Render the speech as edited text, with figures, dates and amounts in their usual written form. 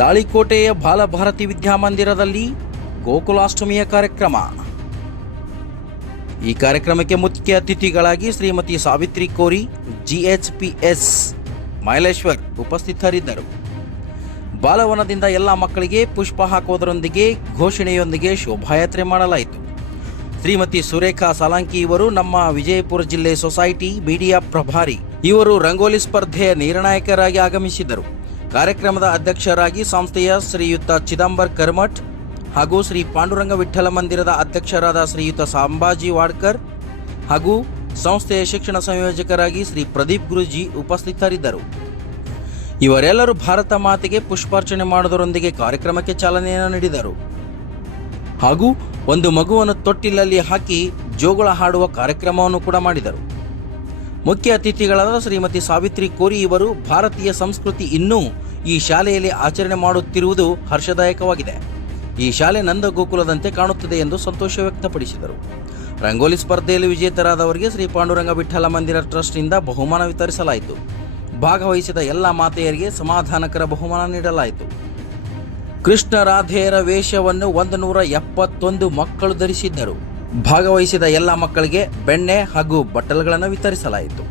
ತಾಳಿಕೋಟೆಯ ಬಾಲಭಾರತಿ ವಿದ್ಯಾಮಂದಿರದಲ್ಲಿ ಗೋಕುಲಾಷ್ಟಮಿಯ ಕಾರ್ಯಕ್ರಮ. ಈ ಕಾರ್ಯಕ್ರಮಕ್ಕೆ ಮುಖ್ಯ ಅತಿಥಿಗಳಾಗಿ ಶ್ರೀಮತಿ ಸಾವಿತ್ರಿ ಕೋರಿ, GHPS ಮೈಲೇಶ್ವರ್ ಉಪಸ್ಥಿತರಿದ್ದರು. ಬಾಲವನದಿಂದ ಎಲ್ಲ ಮಕ್ಕಳಿಗೆ ಪುಷ್ಪ ಹಾಕುವುದರೊಂದಿಗೆ ಘೋಷಣೆಯೊಂದಿಗೆ ಶೋಭಾಯಾತ್ರೆ ಮಾಡಲಾಯಿತು. ಶ್ರೀಮತಿ ಸುರೇಖಾ ಸಾಲಂಕಿ ಇವರು ನಮ್ಮ ವಿಜಯಪುರ ಜಿಲ್ಲೆ ಸೊಸೈಟಿ ಮೀಡಿಯಾ ಪ್ರಭಾರಿ. ಇವರು ರಂಗೋಲಿ ಸ್ಪರ್ಧೆಯ ನಿರ್ಣಾಯಕರಾಗಿ ಆಗಮಿಸಿದರು. ಕಾರ್ಯಕ್ರಮದ ಅಧ್ಯಕ್ಷರಾಗಿ ಸಂಸ್ಥೆಯ ಶ್ರೀಯುತ ಚಿದಂಬರ್ ಕರ್ಮಠ್ ಹಾಗೂ ಶ್ರೀ ಪಾಂಡುರಂಗ ವಿಠ್ಠಲ ಮಂದಿರದ ಅಧ್ಯಕ್ಷರಾದ ಶ್ರೀಯುತ ಸಂಭಾಜಿ ವಾಡ್ಕರ್ ಹಾಗೂ ಸಂಸ್ಥೆಯ ಶಿಕ್ಷಣ ಸಂಯೋಜಕರಾಗಿ ಶ್ರೀ ಪ್ರದೀಪ್ ಗುರುಜಿ ಉಪಸ್ಥಿತರಿದ್ದರು. ಇವರೆಲ್ಲರೂ ಭಾರತ ಮಾತೆಗೆ ಪುಷ್ಪಾರ್ಚನೆ ಮಾಡುವುದರೊಂದಿಗೆ ಕಾರ್ಯಕ್ರಮಕ್ಕೆ ಚಾಲನೆಯನ್ನು ನೀಡಿದರು ಹಾಗೂ ಒಂದು ಮಗುವನ್ನು ತೊಟ್ಟಿಲಲ್ಲಿ ಹಾಕಿ ಜೋಗುಳ ಹಾಡುವ ಕಾರ್ಯಕ್ರಮವನ್ನು ಕೂಡ ಮಾಡಿದರು. ಮುಖ್ಯ ಅತಿಥಿಗಳಾದ ಶ್ರೀಮತಿ ಸಾವಿತ್ರಿ ಕೋರಿ ಇವರು ಭಾರತೀಯ ಸಂಸ್ಕೃತಿ ಇನ್ನೂ ಈ ಶಾಲೆಯಲ್ಲಿ ಆಚರಣೆ ಮಾಡುತ್ತಿರುವುದು ಹರ್ಷದಾಯಕವಾಗಿದೆ. ಈ ಶಾಲೆ ನಂದ ಗೋಕುಲದಂತೆ ಕಾಣುತ್ತದೆ ಎಂದು ಸಂತೋಷ ವ್ಯಕ್ತಪಡಿಸಿದರು. ರಂಗೋಲಿ ಸ್ಪರ್ಧೆಯಲ್ಲಿ ವಿಜೇತರಾದವರಿಗೆ ಶ್ರೀ ಪಾಂಡುರಂಗ ವಿಠ್ಠಲ ಮಂದಿರ ಟ್ರಸ್ಟ್ನಿಂದ ಬಹುಮಾನ ವಿತರಿಸಲಾಯಿತು. ಭಾಗವಹಿಸಿದ ಎಲ್ಲ ಮಾತೆಯರಿಗೆ ಸಮಾಧಾನಕರ ಬಹುಮಾನ ನೀಡಲಾಯಿತು. ಕೃಷ್ಣ ರಾಧೆಯರ ವೇಷವನ್ನು 171 ಮಕ್ಕಳು ಧರಿಸಿದ್ದರು. ಭಾಗವಹಿಸಿದ ಎಲ್ಲ ಮಕ್ಕಳಿಗೆ ಬೆಣ್ಣೆ ಹಾಗೂ ಬಟ್ಟಲುಗಳನ್ನು ವಿತರಿಸಲಾಯಿತು.